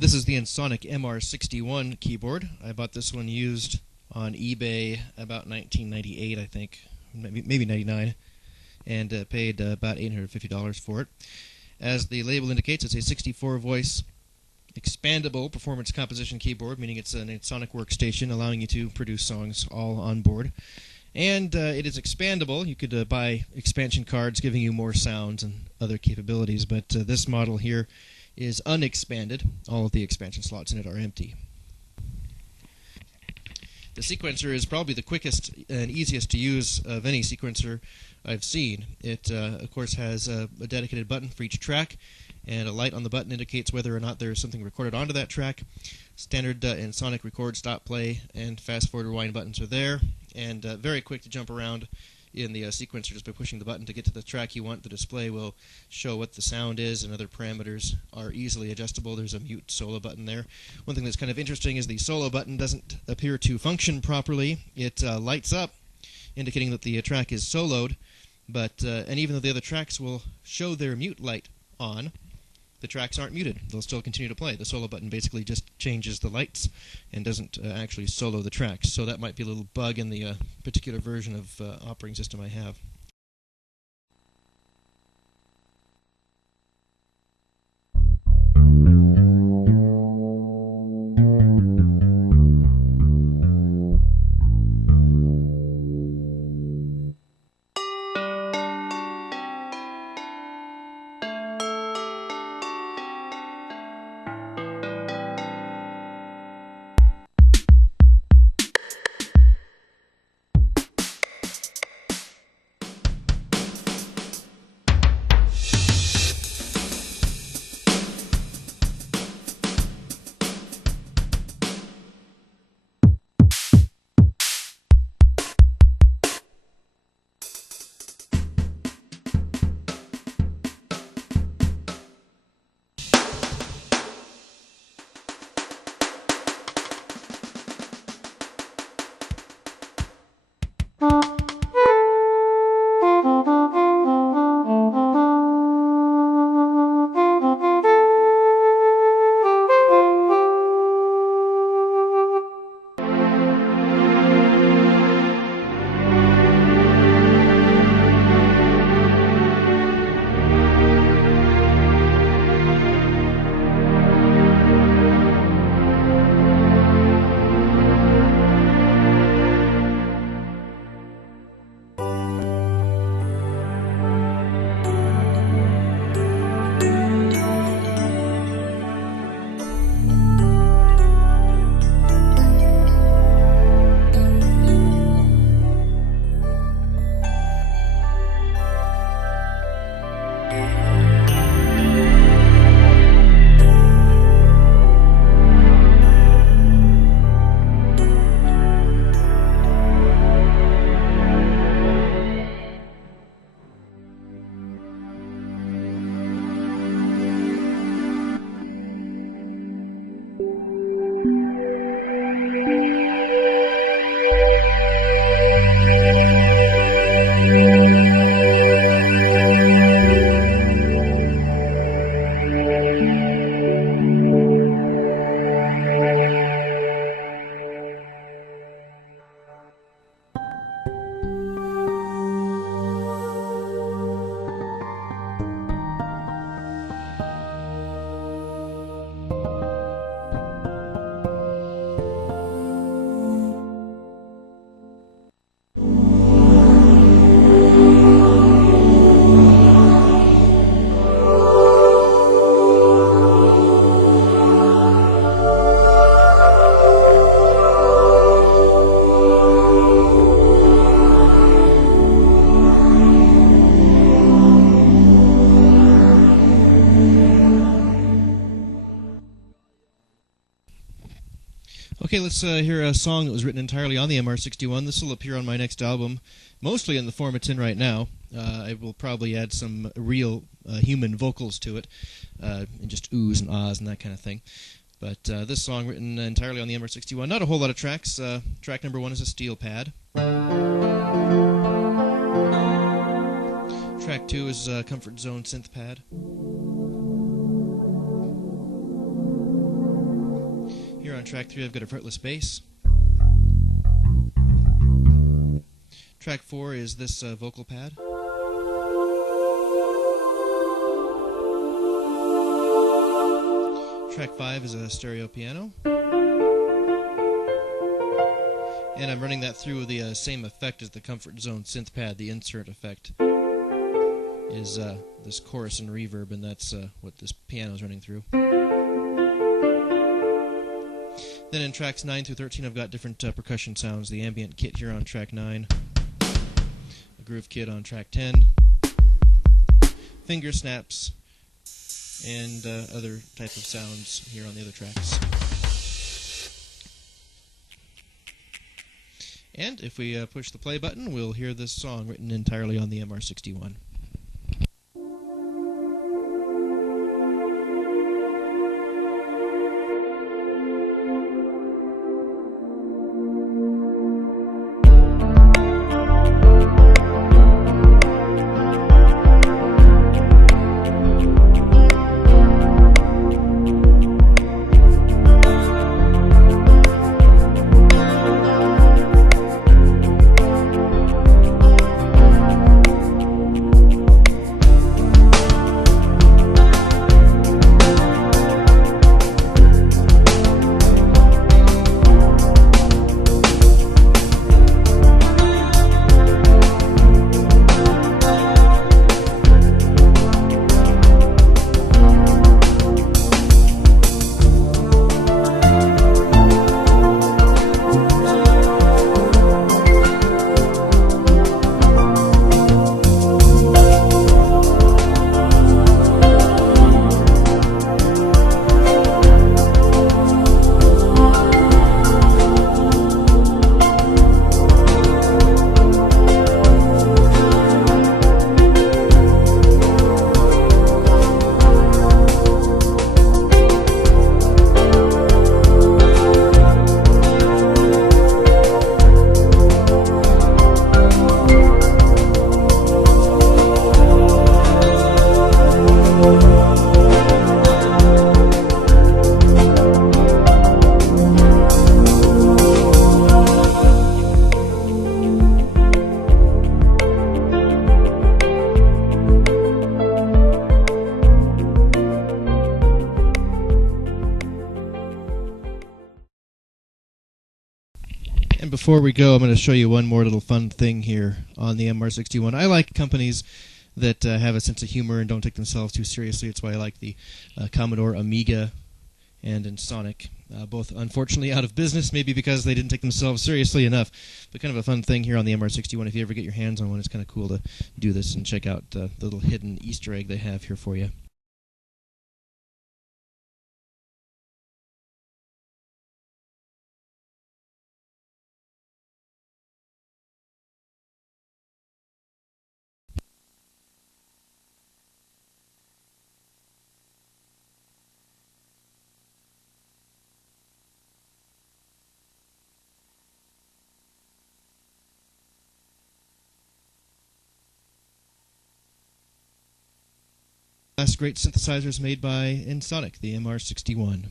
This is the Ensoniq Mr-61 keyboard. I bought this one used on eBay about 1998, I think, maybe 99, and paid about $850 for it. As the label indicates, it's a 64-voice expandable performance composition keyboard, meaning it's an Ensoniq workstation allowing you to produce songs all on board. And it is expandable. You could buy expansion cards giving you more sounds and other capabilities, but this model here is unexpanded. All of the expansion slots in it are empty. The sequencer is probably the quickest and easiest to use of any sequencer I've seen. It, of course, has a dedicated button for each track, and a light on the button indicates whether or not there is something recorded onto that track. Standard Ensoniq record, stop, play, and fast forward, rewind buttons are there, and very quick to jump around in the sequencer just by pushing the button to get to the track you want. The display will show what the sound is, and other parameters are easily adjustable. There's a mute solo button there. One thing that's kind of interesting is the solo button doesn't appear to function properly. It lights up, indicating that the track is soloed, but and even though the other tracks will show their mute light on, the tracks aren't muted. They'll still continue to play. The solo button basically just changes the lights and doesn't actually solo the tracks. So that might be a little bug in the particular version of operating system I have. Okay, let's hear a song that was written entirely on the Mr-61. This will appear on my next album, mostly in the form it's in right now. I will probably add some real human vocals to it, and just oohs and ahs and that kind of thing. But this song written entirely on the Mr-61. Not a whole lot of tracks. Track number 1 is a steel pad. Track 2 is a Comfort Zone synth pad. on track 3, I've got a fretless bass. Track 4 is this vocal pad. Track 5 is a stereo piano. And I'm running that through the same effect as the Comfort Zone synth pad. The insert effect is this chorus and reverb, and that's what this piano is running through. Then in tracks 9 through 13, I've got different percussion sounds. The ambient kit here on track 9, a groove kit on track 10, finger snaps, and other type of sounds here on the other tracks. And if we push the play button, we'll hear this song written entirely on the MR61. And before we go, I'm going to show you one more little fun thing here on the MR61. I like companies that have a sense of humor and don't take themselves too seriously. That's why I like the Commodore Amiga and Ensoniq. Both, unfortunately, out of business, maybe because they didn't take themselves seriously enough. But kind of a fun thing here on the MR61. If you ever get your hands on one, it's kind of cool to do this and check out the little hidden Easter egg they have here for you. Last great synthesizers made by Ensoniq, the MR61.